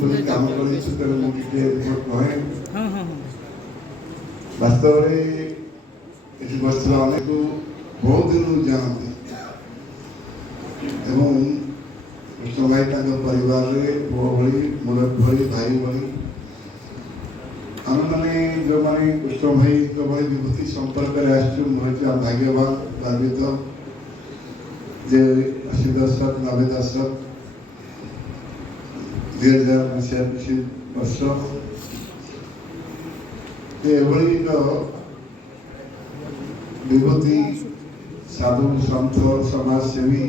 ବୋଲି କାମ କରିଛୁ ତେଣୁ ମୁଁ ଟିକେ ରିପୋର୍ଟ କହେ। ବାସ୍ତବରେ ଏଠି ବସିଥିବା ଅନେକ ବହୁତ ଦିନରୁ ଜାଣନ୍ତି ଏବଂ କୃଷ୍ଣ ଭାଇ ତାଙ୍କ ପରିବାରରେ ପୁଅ ଭଳି ମୁରତ ଭଳି ଭାଇ ଭଳି ଆମେମାନେ ଯେଉଁମାନେ କୃଷ୍ଣ ଭାଇଙ୍କ ଭଳି ବିଭୂତି ସମ୍ପର୍କରେ ଆସିଛୁ ମୁଁ ହେଉଛି ଭାଗ୍ୟବାନ ଗର୍ବିତ ଯେ 80 ଦଶକ 90 ଦଶକ 2000 ମସିହା କିଛି ବର୍ଷ ଏଭଳି ଏକ विभूति साधु संत समाजसेवी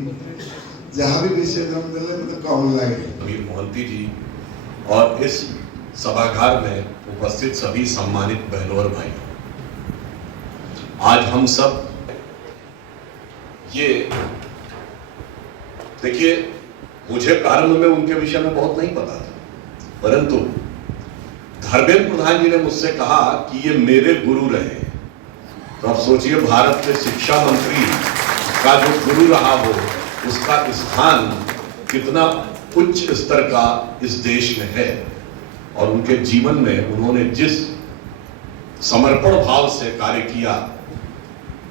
जहाँ भी विषय जन्म दिले मुझे कम लगे। वीर मोहंती जी और इस सभागार में उपस्थित सभी सम्मानित बहनों और भाई, आज हम सब ये देखिए, मुझे प्रारंभ में उनके विषय में बहुत नहीं पता था, परंतु धर्मेंद्र प्रधान जी ने मुझसे कहा कि ये मेरे गुरु रहे। तो आप सोचिए, भारत के शिक्षा मंत्री का जो गुरु रहा हो उसका स्थान कितना उच्च स्तर का इस देश में है, और उनके जीवन में उन्होंने जिस समर्पण भाव से कार्य किया,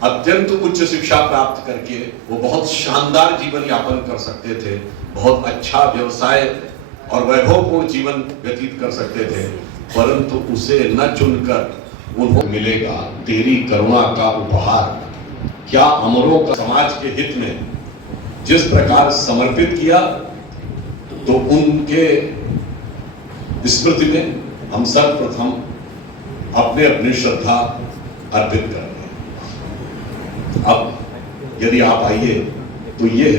अत्यंत उच्च शिक्षा प्राप्त करके वो बहुत शानदार जीवन यापन कर सकते थे, बहुत अच्छा व्यवसाय और वैभवपूर्ण जीवन व्यतीत कर सकते थे, परंतु उसे न चुनकर उन्हें मिलेगा तेरी करुणा का उपहार। क्या अमरों का समाज के हित में जिस प्रकार समर्पित किया, तो उनके स्मृति में हम सर्वप्रथम अपने अपनी श्रद्धा अर्पित करेंगे। अब यदि आप आइए तो ये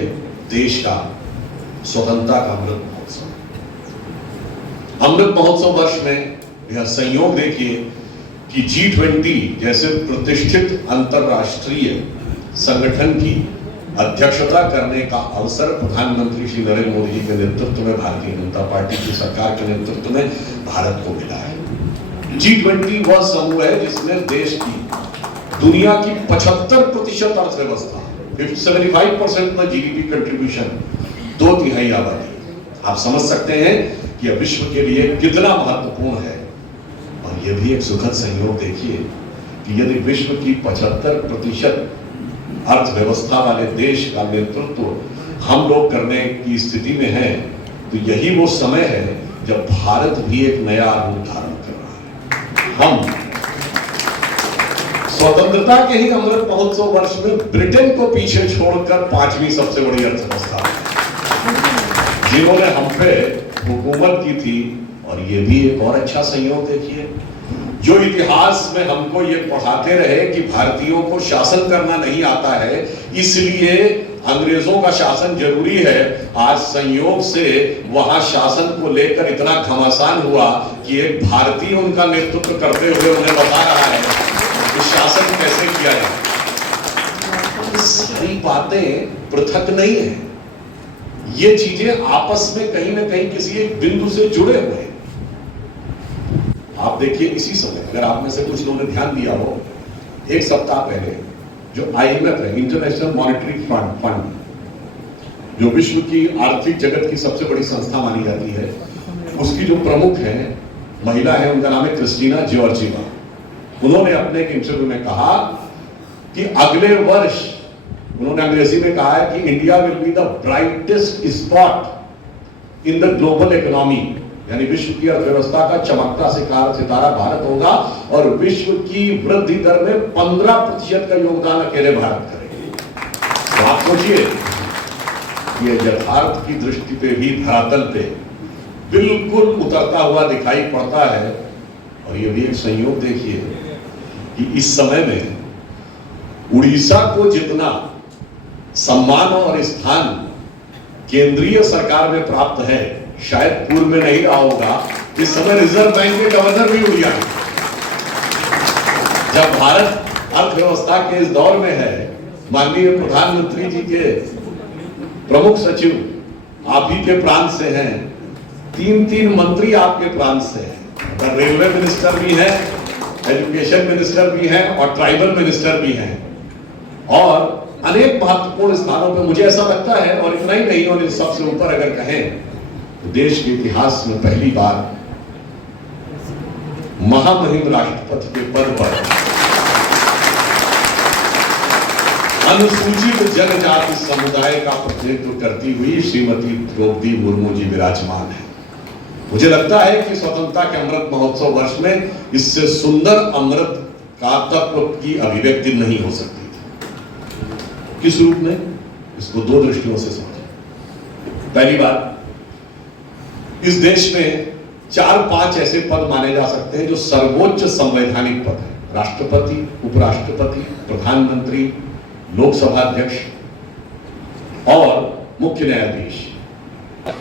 देश का स्वतंत्रता का अमृत महोत्सव। अमृत महोत्सव वर्ष में यह संयोग देखिए कि G20 जैसे प्रतिष्ठित अंतरराष्ट्रीय संगठन की अध्यक्षता करने का अवसर प्रधानमंत्री श्री नरेंद्र मोदी जी के नेतृत्व में, भारतीय जनता पार्टी की सरकार के नेतृत्व में भारत को मिला है। G20 वह समूह है जिसमें देश की दुनिया की 75% अर्थव्यवस्था, 75% में GDP कंट्रीब्यूशन, 2/3 आबादी। आप समझ सकते हैं कि यह विश्व के लिए कितना महत्वपूर्ण है। ये भी एक सुखद संयोग देखिए कि यदि विश्व की 75% अर्थव्यवस्था वाले देश का नेतृत्व हम लोग करने की स्थिति में हैं, तो यही वो समय है जब भारत भी एक नया रूप धारण कर रहा है। हम स्वतंत्रता के ही अमृत महोत्सव वर्ष में ब्रिटेन को पीछे छोड़कर 5वीं सबसे बड़ी अर्थव्यवस्था जिन्होंने हम पे हुकूमत की थी। और ये भी एक और अच्छा संयोग देखिए, जो इतिहास में हमको ये पढ़ाते रहे कि भारतीयों को शासन करना नहीं आता है, इसलिए अंग्रेजों का शासन जरूरी है, आज संयोग से वहां शासन को लेकर इतना घमासान हुआ कि एक भारतीय उनका नेतृत्व करते हुए उन्हें बता रहा है कि शासन कैसे किया जाए। सारी बातें पृथक नहीं है, ये चीजें आपस में कहीं ना कहीं किसी एक बिंदु से जुड़े हुए हैं। आप देखिए, इसी समय अगर आप में से कुछ लोगों ने ध्यान दिया हो, एक सप्ताह पहले जो IMF है, इंटरनेशनल मॉनेटरी फंड, जो विश्व की आर्थिक जगत की सबसे बड़ी संस्था मानी जाती है, उसकी जो प्रमुख है महिला है, उनका नाम है क्रिस्टीना जॉर्जिवा। उन्होंने अपने एक इंटरव्यू में कहा कि अगले वर्ष, उन्होंने अंग्रेजी में कहा है कि India will be the brightest spot in the global economy, यानी विश्व की अर्थव्यवस्था का चमकता सितारा भारत होगा, और विश्व की वृद्धि दर में 15% का योगदान अकेले भारत करेगा। तो आप सोचिए, ये यथार्थ की दृष्टि पे भी धरातल पे बिल्कुल उतरता हुआ दिखाई पड़ता है। और ये भी एक संयोग देखिए कि इस समय में उड़ीसा को जितना सम्मान और स्थान केंद्रीय सरकार में प्राप्त है, शायद पूर्व में नहीं रहा होगा। इस समय रिजर्व बैंक के गवर्नर भी उड़िया है। जब भारत अर्थव्यवस्था के इस दौर में है, माननीय प्रधानमंत्री जी के प्रमुख सचिव आप ही के प्रांत से हैं, 3 मंत्री आपके प्रांत से हैं, रेलवे मिनिस्टर भी हैं, एजुकेशन मिनिस्टर भी हैं और ट्राइबल मिनिस्टर भी हैं, और अनेक महत्वपूर्ण स्थानों पे मुझे ऐसा लगता है। और इतना ही नहीं, और इन सबसे ऊपर अगर कहें देश के इतिहास में पहली बार महामहिम राष्ट्रपति के पद पर अनुसूचित जनजाति समुदाय का प्रतिनिधित्व करती हुई श्रीमती द्रौपदी मुर्मू जी विराजमान है। मुझे लगता है कि स्वतंत्रता के अमृत महोत्सव वर्ष में इससे सुंदर अमृत का तत्व की अभिव्यक्ति नहीं हो सकती थी। किस रूप में? इसको दो दृष्टियों से समझें। पहली बात, इस देश में 4-5 ऐसे पद माने जा सकते हैं जो सर्वोच्च संवैधानिक पद है। राष्ट्रपति, उपराष्ट्रपति, प्रधानमंत्री, लोकसभा अध्यक्ष और मुख्य न्यायाधीश।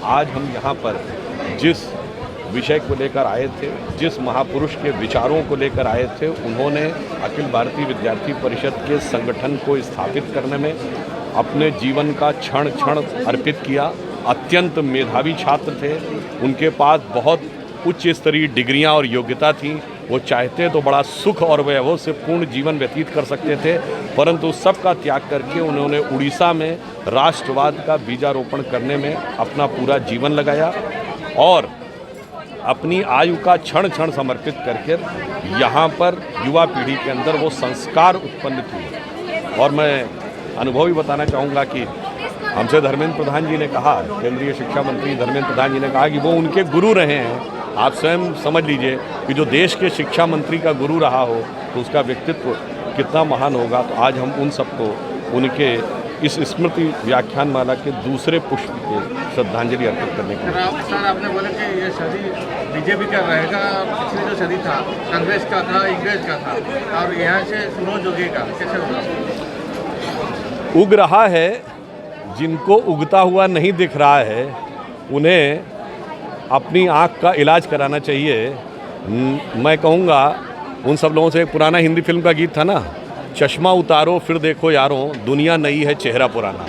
आज हम यहाँ पर जिस विषय को लेकर आए थे, जिस महापुरुष के विचारों को लेकर आए थे, उन्होंने अखिल भारतीय विद्यार्थी परिषद के संगठन को स्थापित करने में अपने जीवन का क्षण क्षण अर्पित किया। अत्यंत मेधावी छात्र थे, उनके पास बहुत उच्च स्तरीय डिग्रियां और योग्यता थी। वो चाहते तो बड़ा सुख और वैभव से पूर्ण जीवन व्यतीत कर सकते थे, परंतु सबका त्याग करके उन्होंने उड़ीसा में राष्ट्रवाद का बीजारोपण करने में अपना पूरा जीवन लगाया और अपनी आयु का क्षण क्षण समर्पित करके यहाँ पर युवा पीढ़ी के अंदर वो संस्कार उत्पन्न किए। और मैं अनुभव ही बताना चाहूँगा कि हमसे धर्मेंद्र प्रधान जी ने कहा, केंद्रीय शिक्षा मंत्री धर्मेंद्र प्रधान जी ने कहा कि वो उनके गुरु रहे हैं। आप स्वयं समझ लीजिए कि जो देश के शिक्षा मंत्री का गुरु रहा हो तो उसका व्यक्तित्व कितना महान होगा। तो आज हम उन सबको उनके इस स्मृति व्याख्यान माला के दूसरे पुष्प को श्रद्धांजलि अर्पित करने के लिए। सर, आपने बोला कि ये सदी बीजेपी का रहेगा, पिछली जो सदी था कांग्रेस का था, इंग्रेज का था, और यहाँ से सुनो जोगेगा, कैसे होगा? उग रहा है, जिनको उगता हुआ नहीं दिख रहा है उन्हें अपनी आँख का इलाज कराना चाहिए। मैं कहूँगा उन सब लोगों से, एक पुराना हिंदी फिल्म का गीत था ना, चश्मा उतारो फिर देखो यारों, दुनिया नई है चेहरा पुराना।